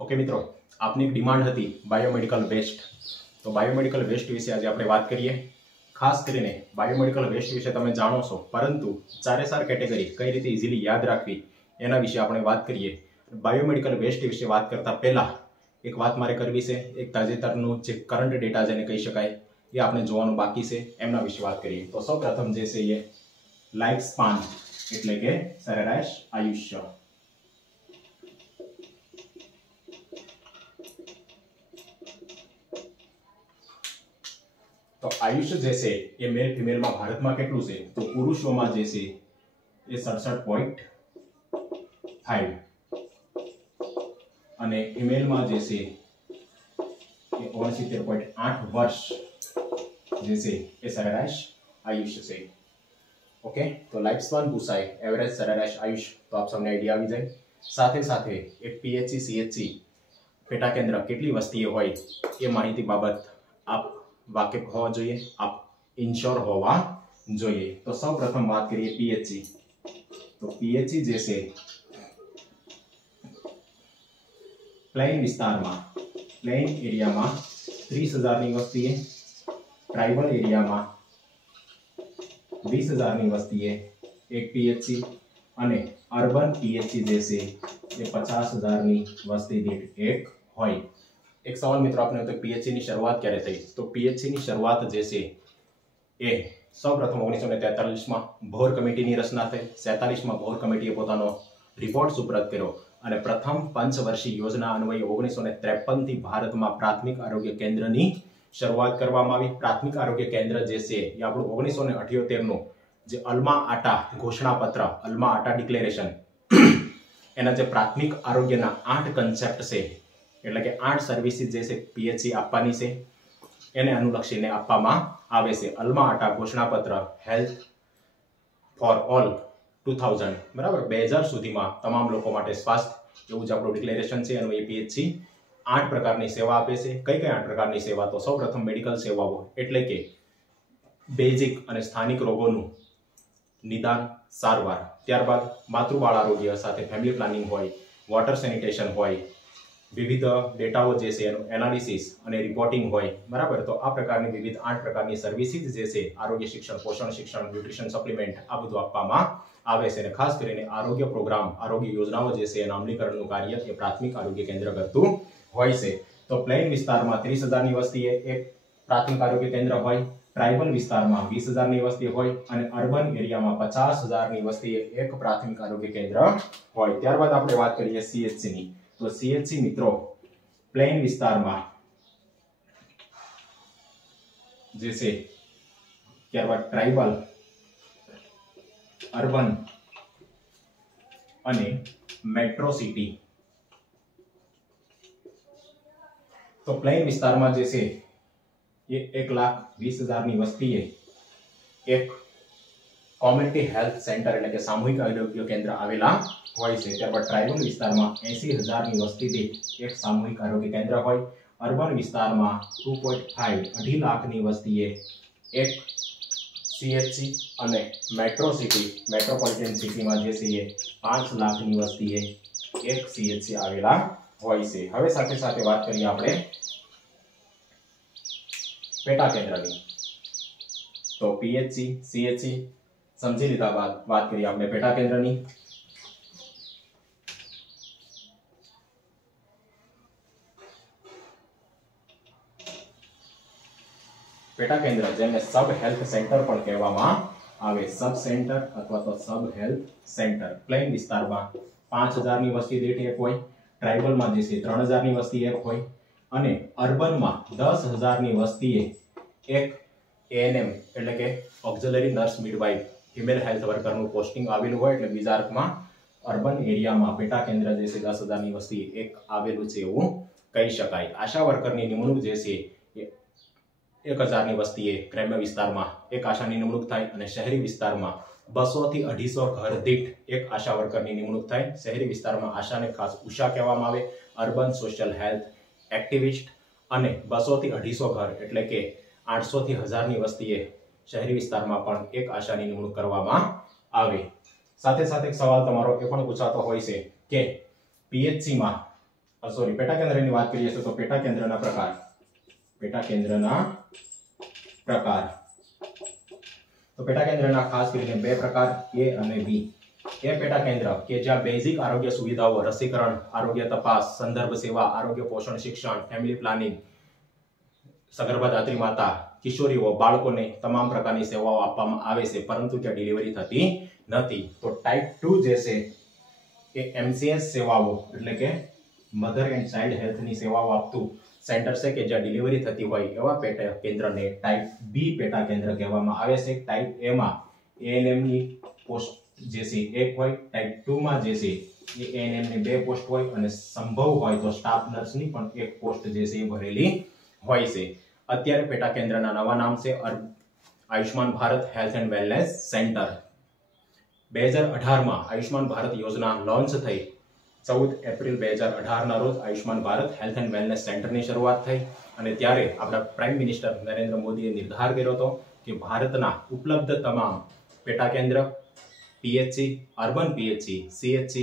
Okay मित्रों, आपनी एक डिमांड थी बायोमेडिकल वेस्ट। तो बायोमेडिकल वेस्ट विषे आज आपणे बात करिए। खास करीने बायोमेडिकल वेस्ट विषे तमे जाणो छो, परंतु 4 केटेगरी कई रीते इजीली याद राखवी एना विषे आपणे बात करिए। बायोमेडिकल वेस्ट विषे बात करता पहेला एक वात मारे करवी छे। एक ताजेतरनो जे करंट डेटा जेने कही शकाय ए आपणे जोवानुं बाकी छे, एमना विषे बात करिए। तो सौ प्रथम जे छे ए लाइफ स्पान एटले के सरेराश आयुष्य। तो आयुष्य जैसे ये मेल फीमेल में भारत में केटलू से, तो पुरुषों में जैसे ये 67.5 અને ફિમેલ માં જે છે એ 69.8 વર્ષ જે છે એ સરેરાશ આયુષ્ય છે। ઓકે, તો લાઈફ સ્પાન પૂછાય, એવરેજ સરેરાશ આયુષ્ય, તો આપ સૌને આઈડિયા આવી જાય। સાથે સાથે એક પીએચસી સીએચસી પેટા કેન્દ્ર કેટલી વસ્તીએ હોય એ માહિતી બાબત આપ वाकिफ होवा જોઈએ, आप इंश्योर होवा જોઈએ। तो સૌ પ્રથમ વાત કરીએ પીએચસી। तो पीएचसी जैसे प्लेन विस्तार में, प्लेन एरिया में 30,000 ની વસ્તીએ, ટ્રાइबल एरिया में 20,000 ની વસ્તીએ एक पीएचसी અને अर्बन पीएचसी जैसे ये 50,000 ની વસ્તી દીઠ एक હોય। एक सवाल मित्रों आपने तो पीएचसी की शुरुआत क्यारे थई? तो पीएचसी की शुरुआत जे छे ए सर्वप्रथम 1943 में भोर कमिटी की रचना थई। 47 में भोर कमिटीए पोतानो रिपोर्ट सुप्रत कर्यो અને प्रथम पंचवर्षीय योजना अन्वये 1953 थी भारत में प्राथमिक आरोग्य केन्द्र की शुरुआत करवामां आवी। प्राथमिक आरोग्य केन्द्र जे छे ए आपणुं 1978 नो जे अल्मा आटा घोषणा पत्र, अल्मा आटा डिक्लेरेशन, एना जे प्राथमिक आरोग्यना 8 कन्सेप्ट छे એટલે કે 8 સર્વિસીસ જે છે પીએચસી આપવાની છે એને અનુલક્ષીને આપવામાં આવે છે। અલ્મા આટા ઘોષણાપત્ર હેલ્થ ફોર ઓલ 2000 બરાબર 2000 સુધીમાં તમામ લોકો માટે સ્વાસ્થ્ય એવું જ આપણું ડિક્લેરેશન છે। એનું એ પીએચસી 8 પ્રકારની સેવા આપે છે। કઈ કઈ 8 પ્રકારની સેવા? તો સૌપ્રથમ મેડિકલ સેવાઓ એટલે કે બેઝિક અને સ્થાનિક રોગોનું નિદાન સારવાર, ત્યારબાદ માતૃબાળ આરોગ્ય સાથે ફેમિલી પ્લાનિંગ હોય, વોટર સેનિટેશન હોય, विविध डेटाओ जे छे एनु एनालिसिस अने रिपोर्टिंग होय बराबर। तो आ प्रकारनी विविध 8 प्रकारनी सर्विसीज जे छे आरोग्य शिक्षण, पोषण शिक्षण, न्यूट्रिशन सप्लिमेंट आ बधुं आपवामां आवे छे। खास करीने आरोग्य प्रोग्राम, आरोग्य योजनाओ जे छे एना अमलीकरणनुं कार्य ए प्राथमिक आरोग्य केन्द्र करतुं होय छे। तो प्लेन विस्तारमां 30,000 ની વસ્તીએ एक प्राथमिक आरोग्य केन्द्र होय, ट्राइबल विस्तारमां 20,000 ની वस्ती होय अने अर्बन एरियामां 50,000 ની वस्तीए एक प्राथमिक आरोग्य केन्द्र होय। त्यारबाद आपणे वात करीए सीएचसी ની। तो सीएचसी मित्रों प्लेन विस्तार में जैसे त्यारबाद ट्राइबल, अर्बन अने मेट्रो सिटी। तो प्लेन विस्तार में जैसे ये 1,20,000 ની વસ્તીએ एक कम्युनिटी हेल्थ सेंटर એટલે કે સામૂહિક આરોગ્ય કેન્દ્ર આવેલા હોય છે। ત્યારબાદ ટ્રાઇબલ વિસ્તારમાં 80,000 ની વસ્તી દીઠ એક સામૂહિક આરોગ્ય કેન્દ્ર હોય। અર્બન વિસ્તારમાં 2.5 2.5 લાખ ની વસ્તીએ એક સીએચસી અને મેટ્રો સિટી, મેટ્રોપોલિટન સિટીમાં જે છે એ 5 લાખ ની વસ્તીએ એક સીએચસી આવેલા હોય છે। હવે સાથે સાથે વાત કરીએ આપણે પેટા કેન્દ્રની। તો પીએચસી સીએચસી समझी लीधा बाद बात करिए आपने पेटा केन्द्र की। पेटा केन्द्र जेने सब हेल्थ सेंटर पण कहेवामां आवे, सब सेंटर अथवा तो सब हेल्थ सेंटर। प्लेन विस्तार में 5,000 ની वस्ती दीठ एक होय, ट्राइबल में जे 3,000 ની वस्ती एक होय अने अर्बन में 10,000 ની वस्तीए एक एएनएम એટલે કે auxiliary nurse midwife female health worker નું પોસ્ટિંગ આવેલું હોય। એટલે બીજા અર્થમાં અર્બન એરિયામાં પેટા કેન્દ્ર જે છે 10,000 ની વસ્તી એક આવેલું છે એવું કહી શકાય। આશા વર્કરની નિમણૂક જે છે 1,000 ની વસ્તીએ ગ્રામ્ય વિસ્તારમાં એક આશાની નિમણૂક થાય અને શહેરી વિસ્તારમાં 200 થી 250 ઘર દીઠ એક આશા વર્કરની નિમણૂક થાય। શહેરી વિસ્તારમાં આશાને ખાસ ઉષા કહેવામાં આવે। અર્બન સોશિયલ હેલ્થ એક્ટિવિસ્ટ અને 200 થી 250 ઘર એટલે કે 800 થી 1000 ની વસ્તીએ शहरी विस्तार में पण एक आशानी निमणूक करवामां आवे। साथे साथे एक सवाल तमारो ए पण पूछातो होय छे के पीएचसी में सॉरी पेटा केंद्रनी बात करिए तो पेटा केंद्रना प्रकार, पेटा केंद्रना प्रकार। तो पेटा केंद्रना खास કરીને બે પ્રકાર A અને B। એ પેટા કેન્દ્ર કે જ્યાં બેઝિક આરોગ્ય સુવિધાઓ, રસીકરણ, આરોગ્ય તપાસ, સંદર્ભ સેવા, આરોગ્ય પોષણ શિક્ષણ, ફેમિલી પ્લાનિંગ, સગર્ભા દાત્રી માતા, કિશોરીઓ, બાળકોને તમામ પ્રકારની સેવાઓ આપવામાં આવે છે, પરંતુ ત્યાં ડિલિવરી થતી નથી। તો ટાઈપ 2 જે છે એ MCS સેવાઓ એટલે કે મધર એન્ડ ચાઇલ્ડ હેલ્થની સેવાઓ આપતું સેન્ટર છે કે જ્યાં ડિલિવરી થતી હોય એવા પેટા કેન્દ્રને ટાઈપ બી પેટા કેન્દ્ર કહેવામાં આવે છે। ટાઈપ એ માં ANM ની પોસ્ટ જે છે એક હોય, ટાઈપ 2 માં જે છે એ ANM ની બે પોસ્ટ હોય અને સંભવ હોય તો સ્ટાફ નર્સની પણ એક પોસ્ટ જે છે એ ભરેલી હોય છે। અત્યારે પેટા કેન્દ્રના નવા નામ છે Ayushman Bharat health and wellness centre. 2018 માં આયુષ્માન ભારત યોજના લોન્ચ થઈ। 14 એપ્રિલ 2018 ના રોજ Ayushman Bharat health and wellness સેન્ટરની શરૂઆત થઈ અને ત્યારે આપણા પ્રાઇમ મિનિસ્ટર નરેન્દ્ર મોદીએ નિર્ધાર કર્યો હતો કે ભારતના ઉપલબ્ધ તમામ પેટા કેન્દ્ર, PHC, અર્બન PHC, CHC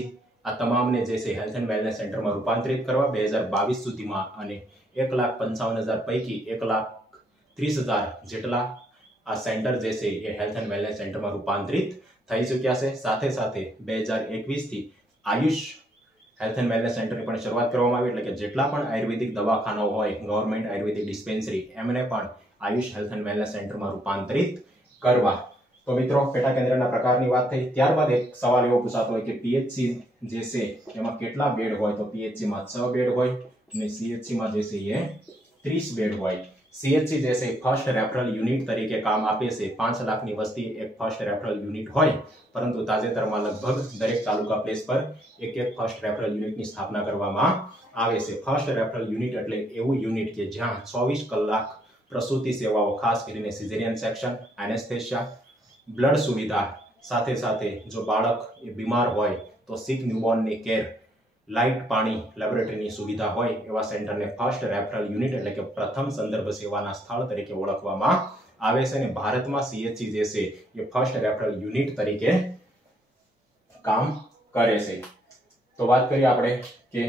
આ તમામને જે છે હેલ્થ એન્ડ વેલનેસ સેન્ટરમાં રૂપાંતરિત કરવા 2022 સુધીમાં અને 1,55,000 પૈકી 1,30,000 જેટલા આ સેન્ટર જે છે એ હેલ્થ એન્ડ વેલનેસ સેન્ટરમાં રૂપાંતરિત થઈ ચૂક્યા છે। સાથે સાથે 2021 થી આયુષ હેલ્થ એન્ડ વેલનેસ સેન્ટરની પણ શરૂઆત કરવામાં આવી, એટલે કે જેટલા પણ આયુર્વેદિક દવાખાનાઓ હોય, ગવર્મેન્ટ આયુર્વેદિક ડિસ્પેન્સરી, એમને પણ આયુષ હેલ્થ એન્ડ વેલનેસ સેન્ટરમાં રૂપાંતરિત કરવા। તો મિત્રો પેટા કેન્દ્રના પ્રકારની વાત થઈ। ત્યારબાદ એક સવાલ એવો પૂછાતો હોય કે PHC જે છે એમાં કેટલા બેડ હોય? તો PHC માં 6 બેડ હોય અને CHC માં જે છે એ 30 બેડ હોય। CHC જે છે ફર્સ્ટ રેફરલ યુનિટ તરીકે કામ આપે છે। 5 લાખની વસ્તી એક ફર્સ્ટ રેફરલ યુનિટ હોય, પરંતુ તાજેતરમાં લગભગ દરેક તાલુકા પ્લેસ પર એક ફર્સ્ટ રેફરલ યુનિટની સ્થાપના કરવામાં આવે છે। ફર્સ્ટ રેફરલ યુનિટ એટલે એવું યુનિટ કે જ્યાં 24 કલાક પ્રસૂતિ સેવાઓ, ખાસ કરીને સિઝેરિયન સેક્શન, એનેસ્થેસિયા, બ્લડ સુવિધા, સાથે સાથે જો બાળક એ બીમાર હોય તો સિક ન્યૂબોર્નની કેર, લાઇટ, પાણી, લેબોરેટરીની સુવિધા હોય એવા સેન્ટરને ફર્સ્ટ રેફરલ યુનિટ એટલે કે પ્રથમ સંદર્ભ સેવાના સ્થળ તરીકે ઓળખવામાં આવે છે અને ભારતમાં CHC જે છે એ ફર્સ્ટ રેફરલ યુનિટ તરીકે કામ કરે છે। તો વાત કરીએ આપણે કે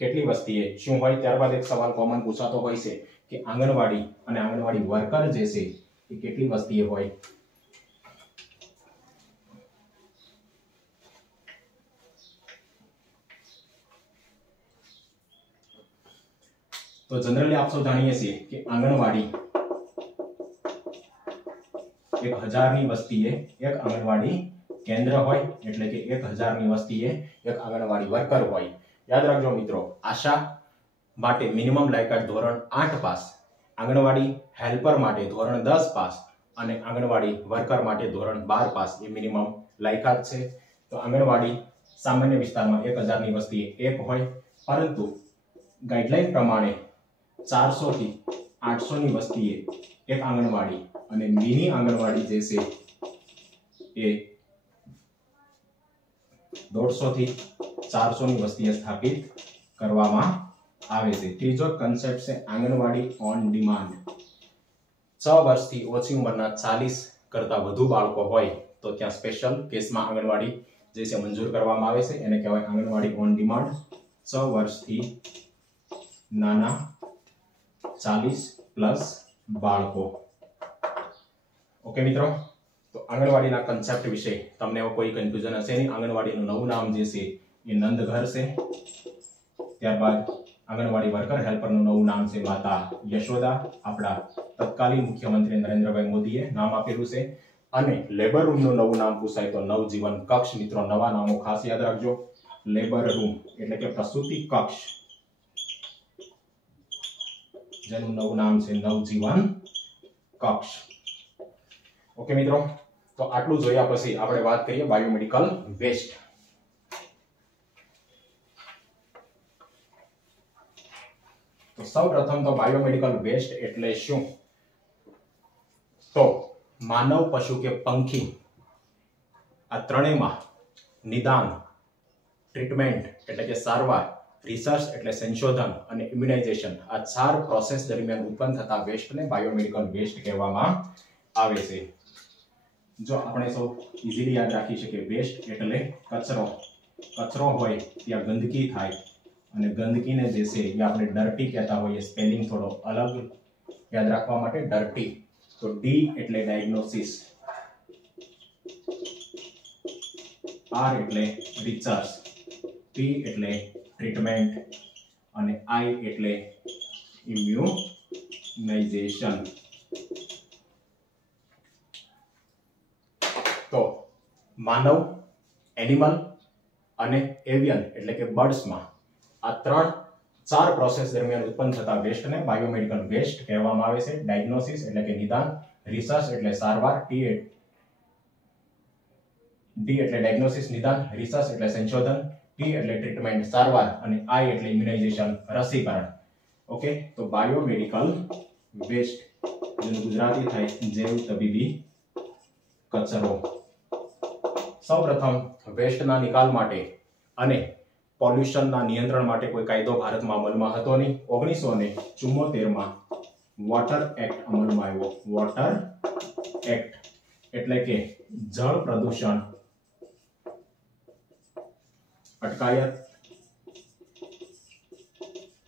કેટલી વસ્તીએ શું હોય। ત્યારબાદ એક સવાલ કોમન પૂછાતો હોય છે કે આંગણવાડી અને આંગણવાડી વર્કર જે છે એ કેટલી વસ્તીએ હોય। तो जनरली आप सब जानिए छे कि आंगणवाड़ी 1000 ની વસ્તીએ એક આંગણવાડી કેન્દ્ર હોય, એટલે કે 1000 ની વસ્તીએ એક આંગણવાડી વર્કર હોય। યાદ રાખજો મિત્રો, આશા માટે મિનિમમ લાયકાત ધોરણ 8 પાસ, આંગણવાડી હેલ્પર માટે ધોરણ 10 પાસ અને આંગણવાડી વર્કર માટે ધોરણ 12 પાસ એ મિનિમમ લાયકાત છે। તો આંગણવાડી સામાન્ય વિસ્તારમાં 1000 ની વસ્તીએ એક હોય, પરંતુ ગાઈડલાઈન પ્રમાણે 400 થી 800 ની વસ્તીએ એક આંગણવાડી અને મિની આંગણવાડી જે છે એ 150 થી 400 ની વસ્તીએ સ્થાપિત કરવામાં આવે છે। ત્રીજો કન્સેપ્ટ છે આંગણવાડી ઓન ડિમાન્ડ। 6 વર્ષથી ઓછી ઉંમરના 40 કરતા વધુ બાળકો હોય તો ત્યાં સ્પેશિયલ કેસમાં આંગણવાડી જે છે મંજૂર કરવામાં આવે છે, એને કહેવાય આંગણવાડી ઓન ડિમાન્ડ। 6 વર્ષથી નાના 40 પ્લસ બાળકો। ઓકે મિત્રો, તો આંગણવાડીના કન્સેપ્ટ વિશે તમને કોઈ કન્ફ્યુઝન હશે નહીં। આંગણવાડીનું નવું નામ જે છે એ નંદઘર છે। ત્યારબાદ આંગણવાડી વર્કર હેલ્પરનું નવું નામ છે માતા યશોદા। આપણા તત્કાલીન મુખ્યમંત્રી નરેન્દ્રભાઈ મોદીએ નામ આપેલું છે। અને લેબર રૂમનું નવું નામ પૂછાય તો નવજીવન કક્ષ। મિત્રો નવા નામો ખાસ યાદ રાખજો। લેબર રૂમ એટલે કે પ્રસૂતિ કક્ષ, જેનું નવું નામ છે નવજીવન કક્ષ। ઓકે મિત્રો, તો આટલું જોયા પછી આપણે વાત કરીએ બાયોમેડિકલ વેસ્ટ। તો સૌપ્રથમ તો બાયોમેડિકલ વેસ્ટ એટલે શું? તો માનવ, પશુ કે પંખી આ ત્રણેયમાં નિદાન, ટ્રીટમેન્ટ એટલે કે સારવાર, રિસર્ચ એટલે સંશોધન અને ઇમ્યુનાઇઝેશન આ 4 પ્રોસેસ દરમિયાન ઉત્પન્ન થતા વેસ્ટને બાયોમેડિકલ વેસ્ટ કહેવામાં આવે છે। જો આપણે સૌ ઈઝીલી યાદ રાખી શકીએ, વેસ્ટ એટલે કચરો। કચરો હોય ત્યાં ગંદકી થાય અને ગંદકીને જે છે એ આપણે ડર્ટી કહેતા હોઈએ, સ્પેલિંગ થોડો અલગ યાદ રાખવા માટે, ડર્ટી. તો ડી એટલે ડાયગ્નોસિસ, આર એટલે રિસર્ચ, ટી એટલે ટ્રીટમેન્ટ અને આઈ એટલે ઇમ્યુનાઇઝેશન. તો માનવ, એનિમલ અને એવિયન એટલે કે બર્ડ્સમાં આ 3-4 પ્રોસેસ દરમિયાન ઉત્પન્ન થતા વેસ્ટને બાયોમેડિકલ વેસ્ટ કહેવામાં આવે છે. ડાયગ્નોસિસ એટલે કે નિદાન, રિસર્ચ એટલે સારવાર, ડી એટલે ડાયગ્નોસિસ નિદાન, રિસર્ચ એટલે સંશોધન, ટી એટલે ટ્રીટમેન્ટ સારવાર અને આઈ એટલે ઇમ્યુનાઇઝેશન રસીકરણ. ઓકે, તો બાયોમેડિકલ વેસ્ટ જેનું ગુજરાતી થાય જૈવ તબીબી કચરો. સૌપ્રથમ વેસ્ટના નિકાલ માટે અને પોલ્યુશનના નિયંત્રણ માટે કોઈ કાયદો ભારતમાં અમલમાં હતો નહીં. 1974માં વોટર એક્ટ અમલમાં આવ્યો. વોટર એક્ટ એટલે કે જળ પ્રદૂષણ અટકાયત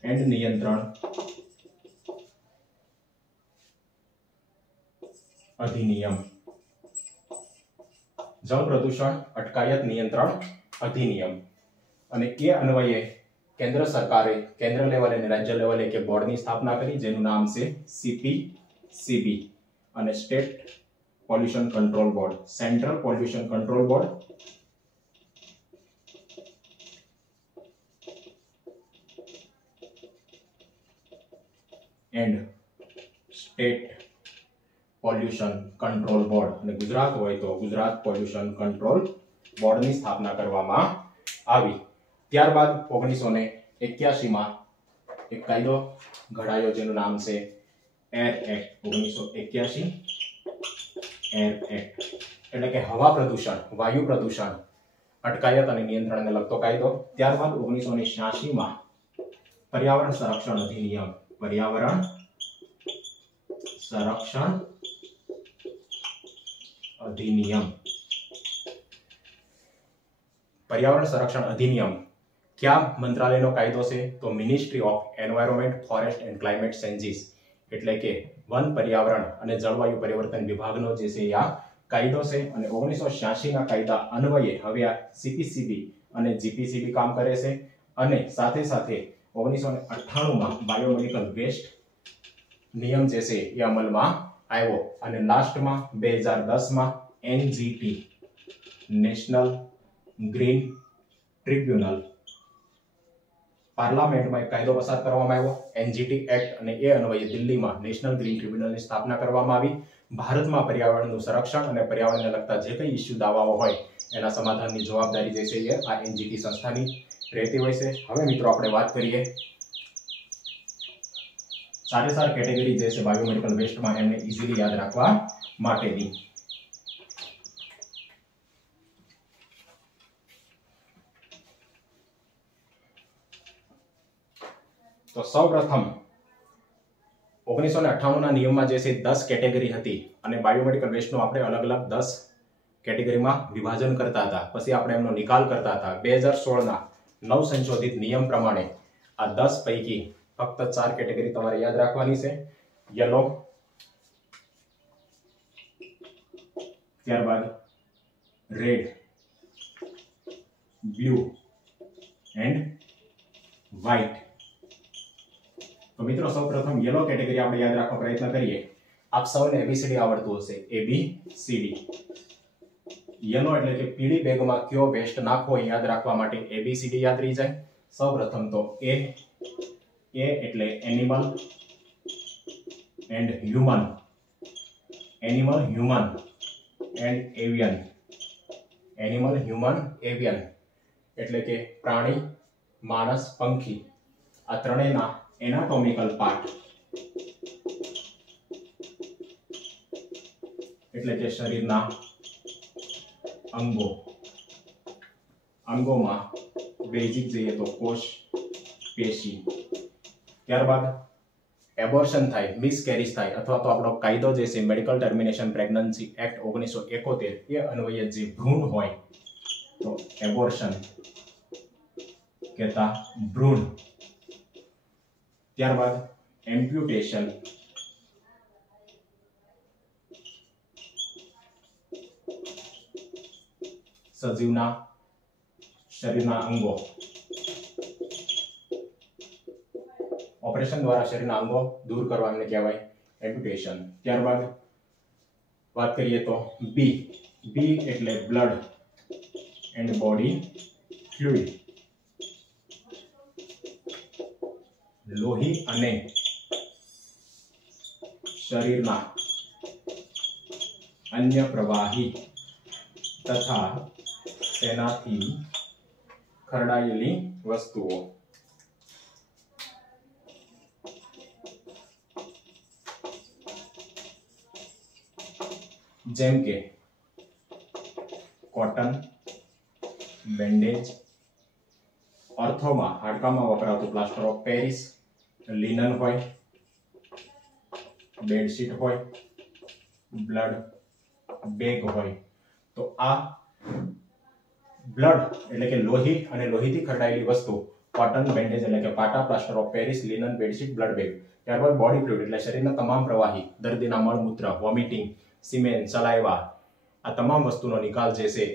એન્ડ નિયંત્રણ અધિનિયમ. જળ પ્રદૂષણ અટકાયત નિયંત્રણ અધિનિયમ. અને એ અન્વયે કેન્દ્ર સરકારે કેન્દ્ર લેવલે અને રાજ્ય લેવલે એક બોર્ડની સ્થાપના કરી જેનું નામ છે CPCB અને state pollution control board, central pollution control board. And state pollution control board. અને ગુજરાત હોય તો ગુજરાત પોલ્યુશન કંટ્રોલ બોર્ડની સ્થાપના કરવામાં આવી. ત્યારબાદ 1981માં એક કાયદો ઘડાયો જેનું નામ છે એર એક્ટ. 1981 એર એક્ટ એટલે કે હવા પ્રદૂષણ, વાયુ પ્રદૂષણ અટકાયત અને નિયંત્રણને લગતો કાયદો. ત્યારબાદ 1986માં પર્યાવરણ સંરક્ષણ અધિનિયમ. પર્યાવરણ સંરક્ષણ અધિનિયમ. પર્યાવરણ સંરક્ષણ અધિનિયમ કયા મંત્રાલયનો કાયદો છે? તો ministry of environment, forest and climate changes એટલે કે વન, પર્યાવરણ અને જળવાયુ પરિવર્તન વિભાગનો જે છે આ કાયદો છે. અને 1986ના કાયદા અન્વયે હવે આ CPCB અને GPCB કામ કરે છે. અને સાથે સાથે 1998માં બાયોમેડિકલ વેસ્ટ નિયમ જે છે એ અમલમાં આવ્યો. અને લાસ્ટમાં 2010માં NGT નેશનલ ગ્રીન ટ્રિબ્યુનલ પાર્લામેન્ટમાં એક કાયદો પસાર કરવામાં આવ્યો, NGT એક્ટ. અને એ અન્વયે દિલ્હીમાં નેશનલ ગ્રીન ટ્રિબ્યુનલની સ્થાપના કરવામાં આવી. ભારતમાં પર્યાવરણનું સંરક્ષણ અને પર્યાવરણને લગતા જે કંઈ ઇસ્યુ દાવાઓ હોય એના સમાધાનની જવાબદારી જે છે એ આ NGT સંસ્થાની રહેતી હોય છે. હવે મિત્રો આપણે વાત કરીએ સારી કેટેગરી જે છે બાયોમેડિકલ વેસ્ટમાં એમને ઇઝીલી યાદ રાખવા માટેની. તો સૌપ્રથમ 1998ના નિયમમાં જે છે 10 કેટેગરી હતી અને બાયોમેડિકલ વેસ્ટનું આપણે અલગ અલગ 10 કેટેગરીમાં વિભાજન કરતા હતા. પછી આપણે એમનો નિકાલ કરતા હતા. 2016ના નવ સંશોધિત નિયમ પ્રમાણે આ 10 પૈકી ફક્ત 4 કેટેગરી તમારે યાદ રાખવાની છે. યલો, ત્યારબાદ રેડ, બ્લુ એન્ડ વ્હાઇટ. તો મિત્રો સૌપ્રથમ યલો કેટેગરી આપણે યાદ રાખવા પ્રયત્ન કરીએ. આપ સૌને ABCD આવડતું હશે. ABCD. યલો એટલે કે પીળી બેગમાં કયો વેસ્ટ નાખવો યાદ રાખવા માટે ABCD યાદ રહી જાય. સૌપ્રથમ તો A એટલે animal and human. Animal, human and avian. Animal, human, avian એટલે કે પ્રાણી, માણસ, પંખી. આ ત્રણેયના એનાટોમિકલ પાર્ટ એટલે કે શરીરના અંગો. અંગોમાં બેઝિક જોઈએ તો કોષ, પેશી. ત્યારબાદ એબોર્શન થાય, મિસકેરેજ થાય અથવા તો આપણો કાયદો જે છે મેડિકલ ટર્મિનેશન પ્રેગ્નન્સી એક્ટ 1971 એ અન્વયે જે ભ્રૂણ હોય તો એબોર્શન કહેતા ભ્રૂણ. ત્યારબાદ એમ્પ્યુટેશન, સજીવના શરીરના અંગો, ઓપરેશન દ્વારા શરીરના અંગો દૂર કરવા એમને કહેવાય એમ્પ્યુટેશન. ત્યારબાદ વાત કરીએ તો બી. બી એટલે બ્લડ એન્ડ બોડી ફ્લુઇડ, લોહી અને શરીરના અન્ય પ્રવાહી તથા તેનાથી ખરડાયેલી વસ્તુઓ. જેમ કે કોટન, બેન્ડેજ, અર્થોમાં હાડકામાં વપરાતું પ્લાસ્ટર ઓફ પેરિસ, લિનન હોય, બેડશીટ હોય, બ્લડ બેગ હોય. તો આ બ્લડ એટલે કે લોહી અને લોહીથી ખરડાયેલી વસ્તુ, કોટન, બેન્ડેજ એટલે કે પાટા, plaster of Paris, linen, bedsheet, blood bag. ત્યારબાદ બોડી ફ્લુઇડ એટલે શરીરના તમામ પ્રવાહી, દર્દીના મળમૂત્ર, વોમિટિંગ, સિમેન, સલાઇવા, આ તમામ વસ્તુનો નિકાલ જે છે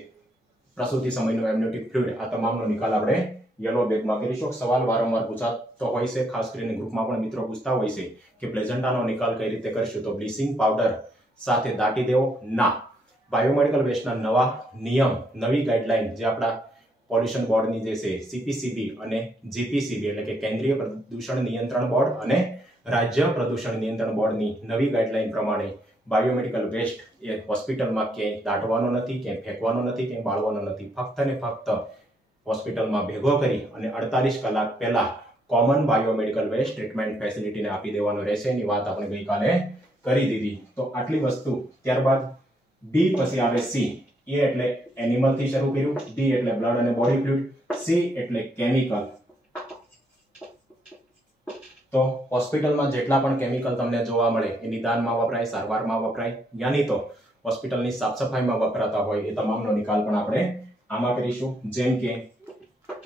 પ્રસૂતિ સમયનું એમ્નિયોટિક ફ્લુઇડ, આ તમામનો નિકાલ આપણે યલો બેગમાં કરીશું. સવાલ વારંવાર પૂછાતો હોય છે, ખાસ કરીને ગ્રુપમાં પણ મિત્રો પૂછતા હોય છે કે પ્લેઝન્ટાનો નિકાલ કઈ રીતે કરશું. તો બ્લીચિંગ પાવડર સાથે દાટી દેવો ના. બાયોમેડિકલ વેસ્ટના નવા નિયમ, નવી ગાઈડલાઈન જે આપણા પોલ્યુશન બોર્ડની જે છે સીપીસીબી અને જીપીસીબી એટલે કે કેન્દ્રીય પ્રદૂષણ નિયંત્રણ બોર્ડ અને રાજ્ય પ્રદૂષણ નિયંત્રણ બોર્ડની નવી ગાઈડલાઈન પ્રમાણે બાયોમેડિકલ વેસ્ટ એ હોસ્પિટલમાં ક્યાંય દાટવાનો નથી, ક્યાંય ફેંકવાનો નથી, ક્યાંય બાળવાનો નથી. ફક્ત ને ફક્ત હોસ્પિટલમાં ભેગો કરી અને 48 કલાક પહેલા કોમન બાયોમેડિકલ વેસ્ટ ટ્રીટમેન્ટ ફેસિલિટીને આપી દેવાનો રહેશે. એની વાત આપણે ગઈકાલે કરી દીધી. તો આટલી વસ્તુ. ત્યારબાદ બી પછી આવે સી. એ એટલે એનિમલ થી શરૂ કર્યું, બી એટલે બ્લડ અને બોડી ફ્લુઇડ, સી એટલે કેમિકલ. તો હોસ્પિટલમાં જેટલા પણ કેમિકલ તમને જોવા મળે એ નિદાનમાં વપરાય, સારવારમાં વપરાય, યાની તો હોસ્પિટલની સાફ સફાઈમાં વપરાતા હોય એ તમામનો નિકાલ પણ આપણે આમાં કરીશું. જેમ કે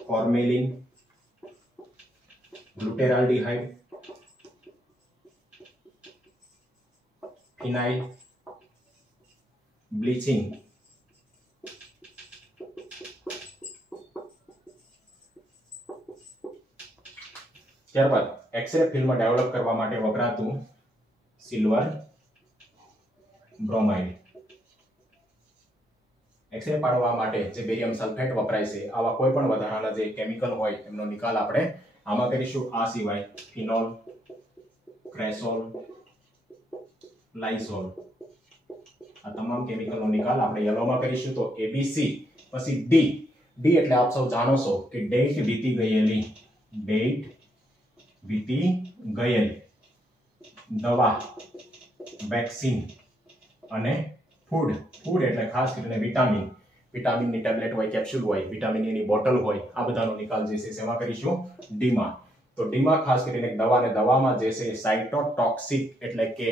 ફોર્મેલિન, ગ્લુટેરાલ્ડિહાઇડ, ફિનાઇલ, બ્લીચિંગ, ત્યારબાદ એક્સરે ફિલ્મ ડેવલપ કરવા માટે વપરાતું સિલ્વર બ્રોમાઇડ. એક્સરે પાડવા માટે જે બેરિયમ સલ્ફેટ વપરાય છે, આવા કોઈ પણ વધારાના જે કેમિકલ હોય એમનો નિકાલ આપણે આમાં કરીશું. આ સિવાય ફિનોલ, ક્રેસોલ, લાઇઝોલ, આ તમામ કેમિકલનો નિકાલ આપણે યલોમાં કરીશું. તો એબીસી પછી ડી. ડી એટલે આપ સૌ જાણો છો કે ડેટ વીતી ગયેલી, ડેટ વીતી ગયેલ દવા, વેક્સિન અને ફૂડ. ફૂડ એટલે ખાસ કરીને વિટામિન, વિટામિનની ટેબ્લેટ હોય, કેપ્સ્યુલ હોય, વિટામિનની બોટલ હોય, આ બધાનો નિકાલ જે છે સેમાં કરીશું ડીમાં. તો ડીમાં ખાસ કરીને દવા અને દવામાં જે છે સાઇટોટોક્સિક એટલે કે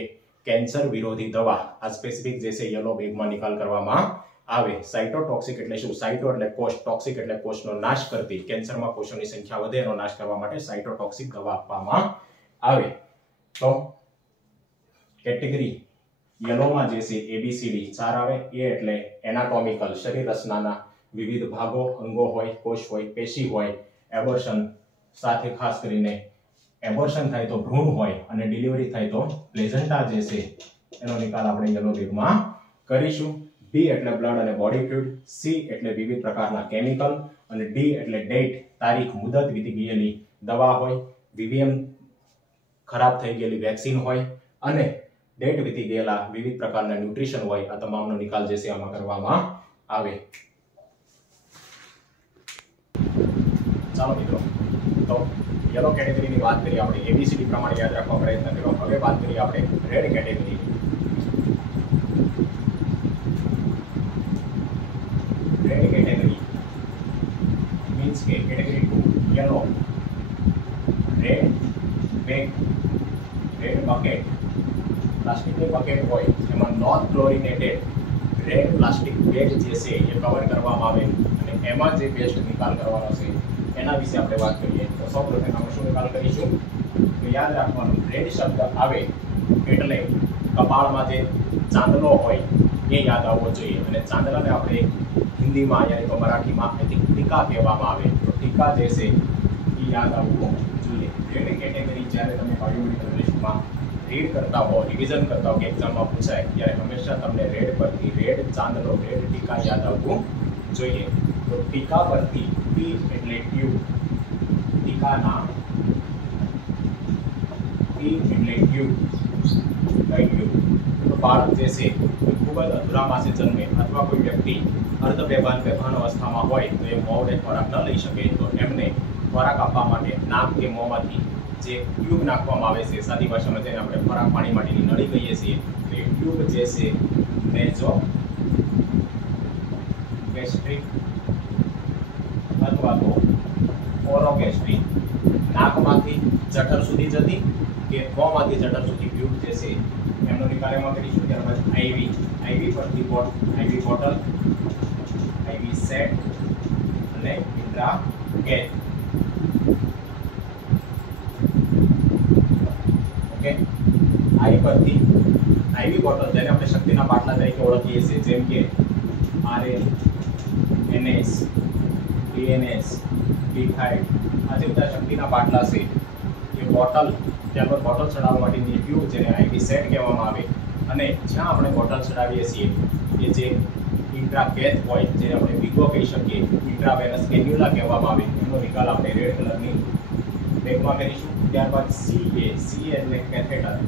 કેન્સર વિરોધી દવા, આ સ્પેસિફિક જે છે યલો બેગમાં નિકાલ કરવામાં આવે. સાઇટોટોક્સિક એટલે શું? સાઇટો એટલે કોષ, ટોક્સિક એટલે કોષનો નાશ કરતી, કેન્સરમાં કોષોની સંખ્યા વધે એનો નાશ કરવા માટે સાઇટોટોક્સિક દવા આપવામાં આવે. તો કેટેગરી યલોમાં જે છે એબીસીડી 4 આવે. એ એટલે એનાટોમિકલ, શરીર રચનાના વિવિધ ભાગો, અંગો હોય, કોષ હોય, પેશી હોય. એબોર્શન સાથે ખાસ કરીને એબોર્શન થાય તો ભ્રૂણ હોય અને ડિલિવરી થાય તો પ્લેઝન્ટા જે છે એનો નિકાલ આપણે યલો બેગમાં કરીશું. બી એટલે બ્લડ અને બોડી ફ્લુઇડ, સી એટલે વિવિધ પ્રકારના કેમિકલ અને ડી એટલે ડેટ, તારીખ, મુદત વીતી ગયેલી દવા હોય, વીવીએમ ખરાબ થઈ ગયેલી વેક્સિન હોય અને ડેટ વીતી ગયેલા વિવિધ પ્રકારના ન્યુટ્રિશન હોય. આ તમામનો નિકાલ જે છે આમાં કરવામાં આવે. ચાલો મિત્રો, તો યલો કેટેગરીની વાત કરીએ આપણે, એબીસીડી પ્રમાણે યાદ રાખવા પ્રયત્ન કર્યો. હવે વાત કરીએ આપણે red category. Red category means કે category 2 yellow, red bag, red bucket. પ્લાસ્ટિકની બકેટ હોય એમાં non chlorinated red plastic bag જે છે એ કવર કરવામાં આવે અને એમાં જે પેસ્ટ નિકાલ કરવાનો છે એના વિશે આપણે વાત કરીએ તો સૌપ્રથમ આપણે શું નિકાલ કરીશું તો યાદ રાખવાનું રેડ શબ્દ આવે એટલે કપાળમાં જે ચાંદલો હોય એ યાદ આવવો જોઈએ અને ચાંદલાને આપણે હિન્દીમાં યાની તો મરાઠીમાં ટીકા કહેવામાં આવે તો ટીકા જે છે એ યાદ આવવું જોઈએ રેડ કેટેગરી જ્યારે તમે બાયોમેડિકલ લિસ્ટમાં રીડ કરતા હો રિવિઝન કરતા હો કે એક્ઝામમાં પૂછાય ત્યારે હંમેશા તમને રેડ પરથી રેડ ચાંદલો રેડ ટીકા યાદ આવવું જોઈએ તો ટીકા પરથી ટી એટલે ટ્યુબ ટીકાના ટી એટલે ટ્યુબ કઈ ટ્યુબ તો બાળક જે છે ખૂબ જ અધૂરા માસે જન્મે અથવા કોઈ વ્યક્તિ અર્ધ બેભાન અવસ્થામાં હોય તો એ મોઢે ખોરાક ન લઈ શકે તો એમને ખોરાક આપવા માટે નાક કે મોંમાંથી જે ટ્યુબ નાખવામાં આવે છે સાદી ભાષામાં જેને આપણે ખોરાક પાણી માટેની નળી કહીએ છીએ તો એ ટ્યુબ જે છે નેઝો ગેસ્ટ્રિક અથવા તો ઓરોગેસ્ટ્રિક નાકમાંથી જઠર સુધી જતી કે મોંમાંથી જઠર સુધી ટ્યુબ જે છે એમનો નિકાલ એમાં કરીશું ત્યારબાદ આઈવી પરથી આઈવી બોટલ આઈવી સેટ અને ઇન્ટ્રા ગેટ ઓકે આઈ પરથી આઈવી બોટલ જેને આપણે શક્તિના બાટલા તરીકે ઓળખીએ છીએ જેમ કે આરએલ એનએસ ટીએનએસ ટી5 આ જે બધા શક્તિના બાટલા છે એ બોટલ ત્યાં પર બોટલ ચડાવવા માટેની ટ્યુબ જેને આઈવી સેટ કહેવામાં આવે અને જ્યાં આપણે બોટલ ચડાવીએ છીએ એ જે ઇન્ટ્રાકેથ હોય જેને આપણે વિગો કહી શકીએ ઇન્ટ્રાવેનસ કેન્યુલા કહેવામાં આવે એનો નિકાલ આપણે રેડ કલરની બેગમાં કરીશું ત્યારબાદ સી એટલે કેથેટર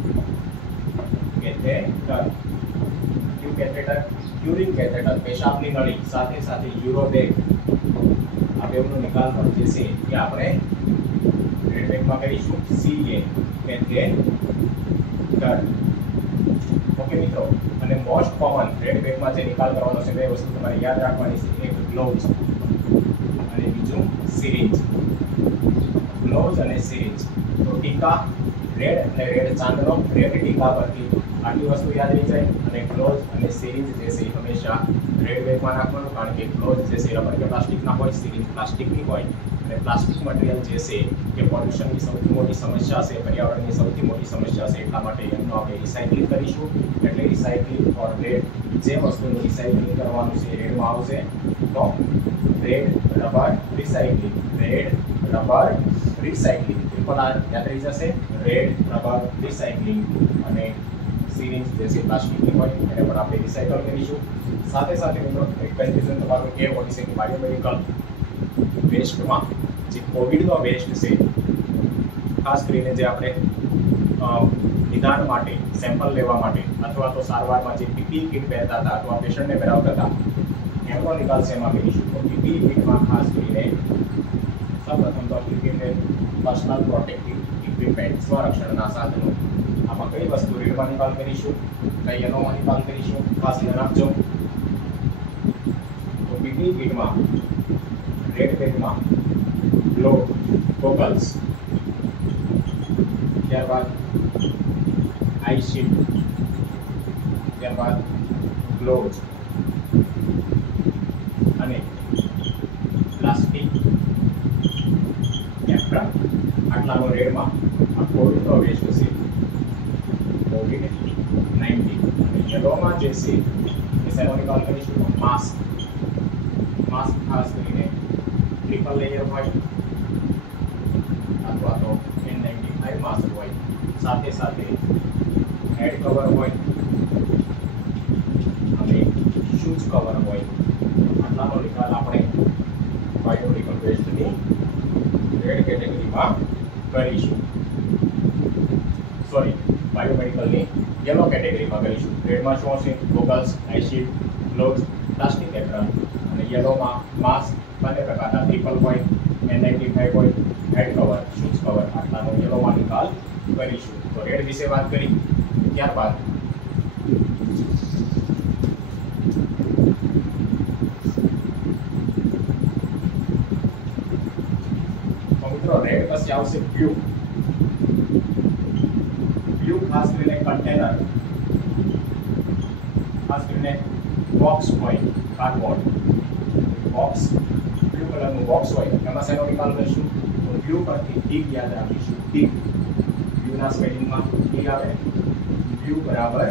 યુરિન કેથેટર પેશાબની નળી સાથે સાથે યુરોબેગ આ બેનો નિકાલ પણ જે છે એ આપણે રેડ બેગમાં કરીશું સી કેથેટર ઓકે મિત્રો અને મોસ્ટ કોમન રેડ બેગમાં જે નિકાલ કરવાનો છે બે વસ્તુ તમારે યાદ રાખવાની છે એક ગ્લોવ્સ અને બીજું સિરિંજ ગ્લોવ્સ અને સિરિંજ તો ટીકા રેડ અને રેડ ચાંદલો રેડ ટીકા પરથી આટલી વસ્તુ યાદ રહી જાય અને ગ્લોવ્સ અને સિરિંજ જે છે હંમેશા રેડ બેગમાં નાખવાનું કારણ કે ગ્લોવ્સ જે છે રબર કે પ્લાસ્ટિકના હોય સિરિંજ પ્લાસ્ટિકની હોય અને પ્લાસ્ટિક મટીરિયલ જે છે એ પોલ્યુશનની સૌથી મોટી સમસ્યા છે પર્યાવરણની સૌથી મોટી સમસ્યા છે એટલા માટે એમનું આપણે રિસાયકલિંગ કરીશું એટલે રિસાયકલિંગ ફોર રેડ જે વસ્તુનું રિસાયકલિંગ કરવાનું છે રેડમાં આવશે તો red rubber recycling triple R યાદ રહી જશે રેડ રબર રિસાયકલિંગ અને સિરિંજ જે છે પ્લાસ્ટિકની હોય એને પણ આપણે રિસાયકલ કરીશું સાથે સાથે મિત્રો એક કન્ફ્યુઝન તમારું એ હોય છે કે બાયોમેડિકલ વેસ્ટમાં જે કોવિડનો વેસ્ટ છે ખાસ કરીને જે આપણે નિદાન માટે સેમ્પલ લેવા માટે અથવા તો સારવારમાં જે પીપી કિટ પહેરતા હતા અથવા પેશન્ટને પહેરાવતા હતા એમનો નિકાલ છે એમાં કરીશું તો પીપી કિટમાં ખાસ કરીને સૌપ્રથમ તો પીપીને પર્સનલ પ્રોટેક્ટિવ ઇક્વિપમેન્ટ સ્વરક્ષણના સાધનો આમાં કઈ વસ્તુ રેડમાં નિકાલ કરીશું કઈ યલોમાં નિકાલ કરીશું ખાસ ધ્યાન આપજો તો પીપી કિટમાં રેડ બેગમાં ગ્લોવ ગોગલ્સ ત્યારબાદ આઈ શીલ્ડ ત્યારબાદ ગ્લોવ્સ અને પ્લાસ્ટિક એપ્રન આટલાનો રેડમાં આ કોવિડનો વેસ્ટ છે COVID-19 અને યલોમાં જે છે એ શેનો નિકાલ કરીશું માસ્ક ખાસ કરીને ટ્રિપલ લેયર હોય અથવા તો N95 માસ્ક હોય સાથે સાથે હેડ કવર હોય અને શૂઝ કવર હોય આટલાનો નિકાલ આપણે બાયોમેડિકલ વેસ્ટની રેડ કેટેગરીમાં કરીશું બાયોમેડિકલની યલો કેટેગરીમાં કરીશું રેડમાં શું હશે ગોગલ્સ આઈ શીલ્ડ ગ્લોવ્સ પ્લાસ્ટિક એપ્રન અને યલોમાં માસ્ક બંને પ્રકારના ટ્રિપલ હોય N95 હોય હેડ કવર શૂઝ કવર આટલાનો યલોમાં નિકાલ કરીશું તો રેડ વિશે વાત કરી ત્યારબાદ મિત્રો રેડ પછી આવશે બ્લુ ખાસ કરીને કન્ટેનર ખાસ કરીને બોક્સ હોય કાર્ડબોર્ડ બોક્સ બ્લુ કલરનું બોક્સ હોય એમાં શેનો નિકાલ કરીશું? તો વ્યૂ પરથી પીક યાદ રાખીશું. પીક વ્યૂના સ્પેલિંગમાં પી આવે. વ્યૂ બરાબર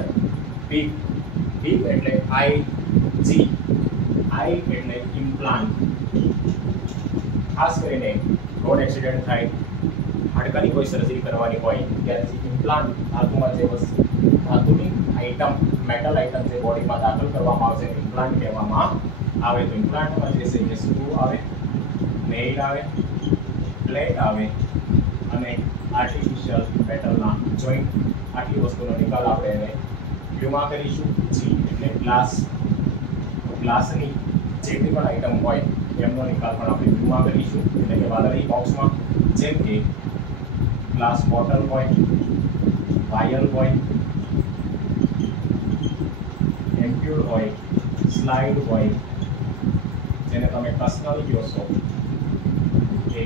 પીક. પીક એટલે આઈ જી. આઈ એટલે ઇમ્પ્લાન્ટ. ખાસ કરીને રોડ એક્સિડન્ટ થાય, હાડકાની કોઈ સર્જરી કરવાની હોય ત્યારે ઇમ્પ્લાન્ટ ધાતુમાં જે વસ્તુ ધાતુની આઇટમ મેટલ આઇટમ જે બોડીમાં દાખલ કરવામાં આવશે ઇમ્પ્લાન્ટ કહેવામાં આવે. તો ઇમ્પ્લાન્ટમાં જે છે એ સ્ક્રૂ આવે, નેઇલ આવે, પ્લેટ આવે અને આર્ટિફિશિયલ મેટલના જોઈન્ટ. આટલી વસ્તુનો નિકાલ આપણે એને વ્યૂમાં કરીશું. જી એટલે ગ્લાસ. ગ્લાસની જેટલી પણ આઇટમ હોય એમનો નિકાલ પણ આપણે વ્યૂમાં કરીશું. એટલે કે વાદળી બોક્સમાં જેમ કે ગ્લાસ બોટલ હોય, વાયલ હોય, એમ્પ્યુલ હોય, સ્લાઇડ હોય, જેને તમે પર્સનલ કહો છો, એ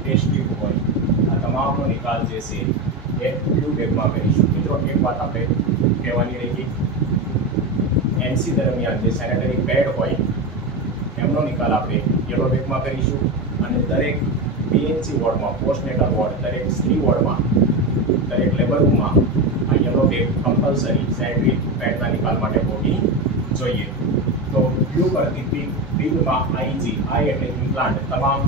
ટેસ્ટ ટ્યુબ હોય, આ તમામનો નિકાલ જે છે એ વ્યૂ બેગમાં કરીશું. મિત્રો એક વાત આપણે કહેવાની રહી ગઈ, એનસી દરમિયાન જે સેનેટરી પેડ હોય એમનો નિકાલ આપણે યલો બેગમાં કરીશું. અને દરેક પીએનસી વોર્ડમાં, પોસ્ટનેટલ વોર્ડ, દરેક સ્ત્રી વોર્ડમાં, દરેક લેબર રૂમમાં આ યલો બેગ કમ્પલસરી સેનેટરી પેડના નિકાલ માટે હોવી જોઈએ. તો વ્યૂ પરથી પીક. પીકમાં આઈજી. આઈ એટલે ઇમ્પ્લાન્ટ. તમામ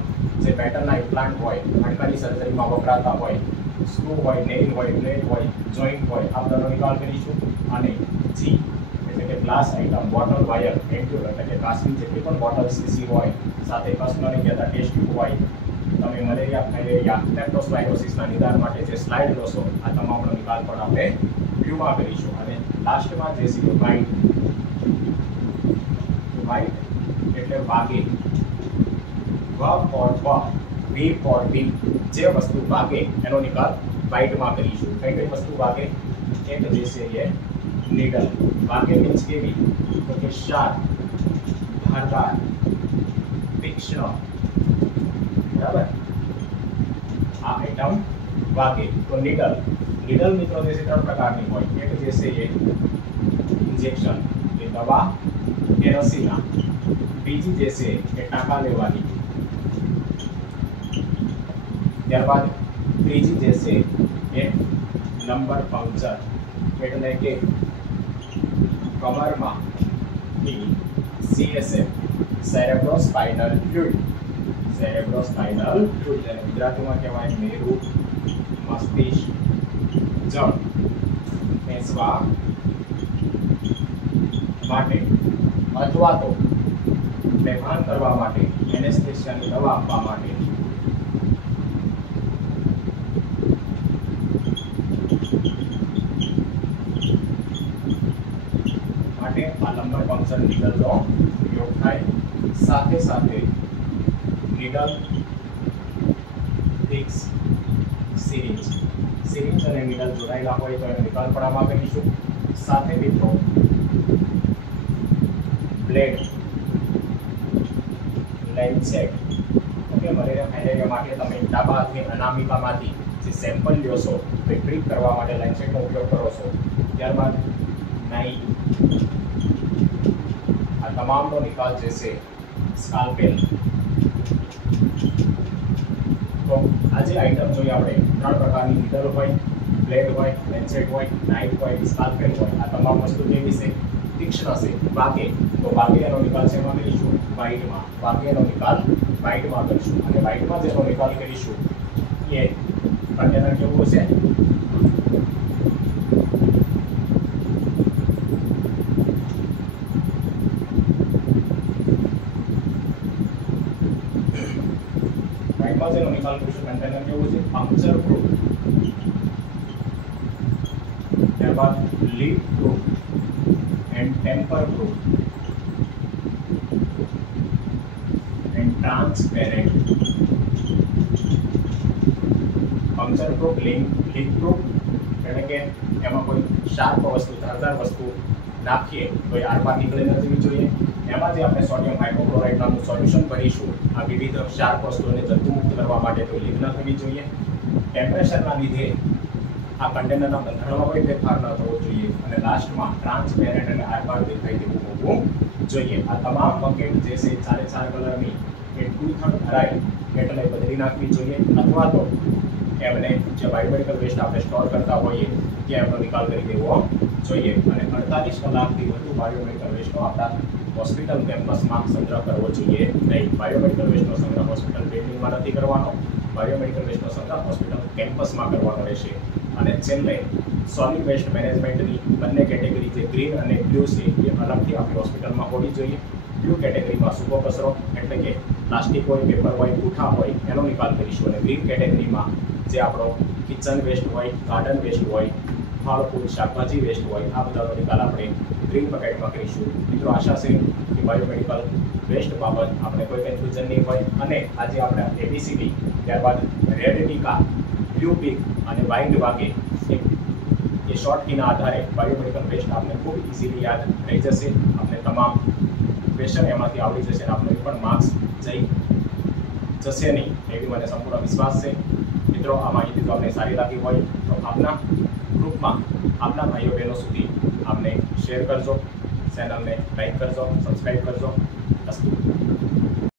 જે પેટર્નના ઇમ્પ્લાન્ટ હોય, હાડકાની સર્જરીમાં વપરાતા હોય, સ્ક્રૂ હોય, નેઇલ હોય, પ્લેટ હોય, જોઈન્ટ હોય, આ બધાનો નિકાલ કરીશું. અને જી એટલે કે ગ્લાસ આઇટમ, બોટલ, વાયર, એમ્પ્યુલ એટલે કે કાચની જેટલી પણ બોટલ, સીસી હોય, સાથે કસ્ટમરી કહેતા ટેસ્ટ ટ્યુબ હોય, તમે મલેરિયા, ફાઇલેરિયા, લેપ્ટોસ્પાઇરોસિસના નિદાન માટે જે સ્લાઇડ લો છો આ તમામનો નિકાલ પણ આપણે વ્યૂમાં કરીશું. અને લાસ્ટમાં જે છે વાઇટ. વાઇટ એટલે વાગે. વ ફોર વ, વી ફોર વી. જે વસ્તુ વાગે એનો નિકાલ વાઇટમાં કરીશું. કઈ કઈ વસ્તુ વાગે? એક જે છે એ નીડલ. વાગે મીન્સ કેવી? તો કે શાર્પ, ધારદાર, તીક્ષ્ણ. બરાબર, આ આઇટમ વાગે. તો નીડલ. નીડલ મિત્રો જે છે ત્રણ પ્રકારની હોય. એક જે છે એ ઇન્જેક્શન, એ દવા કે રસીના. બીજી જે છે એ ટાંકા લેવાની. ત્યારબાદ ત્રીજી જે છે એ નંબર પંક્ચર એટલે કે કમરમાં CSF, cerebrospinal fluid. Cerebrospinal fluid જેને ગુજરાતીમાં કહેવાય મેરુ મસ્તિષ્ક જળ. બેસવા માટે અથવા તો બેભાન કરવા માટે, એનેસ્થેસિયાની દવા આપવા માટે. આ લંબર પંક્ચર નીડલનો ઉપયોગ થાય. સાથે સાથે નીડલ, ફિક્સ, સિરિંજ. સિરિંજ અને નીડલ જોડાયેલા હોય તો એનો નિકાલ પણ આમાં કરીશું. સાથે મિત્રો બ્લેડ, લેન્સેટ. ઓકે, મલેરિયા ફાઇલેરિયા માટે તમે ડાબા હાથની અનામિકામાંથી જે સેમ્પલ લ્યો છો તો પ્રિક કરવા માટે લેન્સેટનો ઉપયોગ કરો છો. ત્યારબાદ નાઈ. આ તમામનો નિકાલ જે છે સ્કાલ્પેલ. તો આજે આઇટમ જોઈએ આપણે ત્રણ પ્રકારની નીડલ હોય, બ્લેડ હોય, લેન્સેટ હોય, નાઇફ હોય, સ્કાલ્પેલ હોય. આ તમામ વસ્તુ કેવી છે? તીક્ષ્ણ છે, વાગે. તો વાગે એનો નિકાલ છે એમાં કરીશું વાઇટમાં. વાગે એનો નિકાલ વાઇટમાં કરીશું. અને વાઇટમાં જેનો નિકાલ કરીશું એ કન્ટેનર કેવું છે? જેનો નિકાલ કરીશું કન્ટેનર કેવું છે? Puncture proof. ત્યારબાદ leak proof and tamper proof and transparent. Puncture proof, leak proof એટલે કે એમાં કોઈ શાર્પ વસ્તુ, ધારદાર વસ્તુ નાખીએ તો એ આરપાર નીકળે ન જવી જોઈએ. એમાં જે આપણે સોડિયમ હાઇડ્રોક્લોરાઇડ નામનું સોલ્યુશન કરીશું આ વિવિધ શાર્પ વસ્તુઓને જંતુમુક્ત કરવા માટે તો લીક ન થવી જોઈએ. ટેમ્પરેચરના લીધે આ કન્ટેનરના બંધારણમાં કોઈ ફેરફાર ન થવો જોઈએ. અને લાસ્ટમાં ટ્રાન્સપેરેન્ટ અને આરપાર દેખાય તેવું હોવું જોઈએ. આ તમામ બકેટ જે છે 4 કલરની એ 2/3 ભરાય એટલે બદલી નાખવી જોઈએ, અથવા તો એમને જે બાયોમેડિકલ વેસ્ટ આપણે સ્ટોર કરતા હોઈએ ત્યાં એમનો નિકાલ કરી દેવો જોઈએ અને 48 કલાકથી વધુ બાયોમેડિકલ વેસ્ટનો આપણા હોસ્પિટલ કેમ્પસમાં સંગ્રહ કરવો જોઈએ નહીં. બાયોમેડિકલ વેસ્ટનો સંગ્રહ હોસ્પિટલ બિલ્ડિંગમાં નથી કરવાનો, બાયોમેડિકલ વેસ્ટનો સંગ્રહ હોસ્પિટલ કેમ્પસમાં કરવાનો રહેશે. અને છેલ્લે સોલિડ વેસ્ટ મેનેજમેન્ટની બંને કેટેગરી જે ગ્રીન અને બ્લુ છે એ અલગથી આપણી હોસ્પિટલમાં હોવી જોઈએ. બ્લુ કેટેગરીમાં સૂકો કચરો એટલે કે પ્લાસ્ટિક હોય, પેપર હોય, પૂઠા હોય એનો નિકાલ કરીશું અને ગ્રીન કેટેગરીમાં જે આપણો કિચન વેસ્ટ હોય, ગાર્ડન વેસ્ટ હોય, ફળ ફૂલ શાકભાજી વેસ્ટ હોય આ બધાનો નિકાલ આપણે ગ્રીન બકેટમાં કરીશું. મિત્રો આશા છે કે બાયોમેડિકલ વેસ્ટ બાબત આપણે કોઈ કન્ફ્યુઝન નહીં હોય અને આજે આપણે ABCD ત્યારબાદ રેડ ટીકા, બ્લુ પીક અને વ્હાઇટ વાગે એ શોર્ટ કીના આધારે બાયોમેડિકલ વેસ્ટ આપણે ખૂબ ઇઝીલી યાદ રહી જશે. આપણે તમામ ક્વેશ્ચન એમાંથી આવડી જશે અને આપણે પણ માર્ક્સ જશે નહીં એવી મને સંપૂર્ણ વિશ્વાસ છે. મિત્રો આ માહિતી જો આપને સારી લાગી હોય તો આપના ગ્રુપમાં આપના ભાઈઓ બહેનો સુધી આપને શેર કરજો, ચેનલને લાઈક કરજો, સબસ્ક્રાઈબ કરજો. અસ્તુ.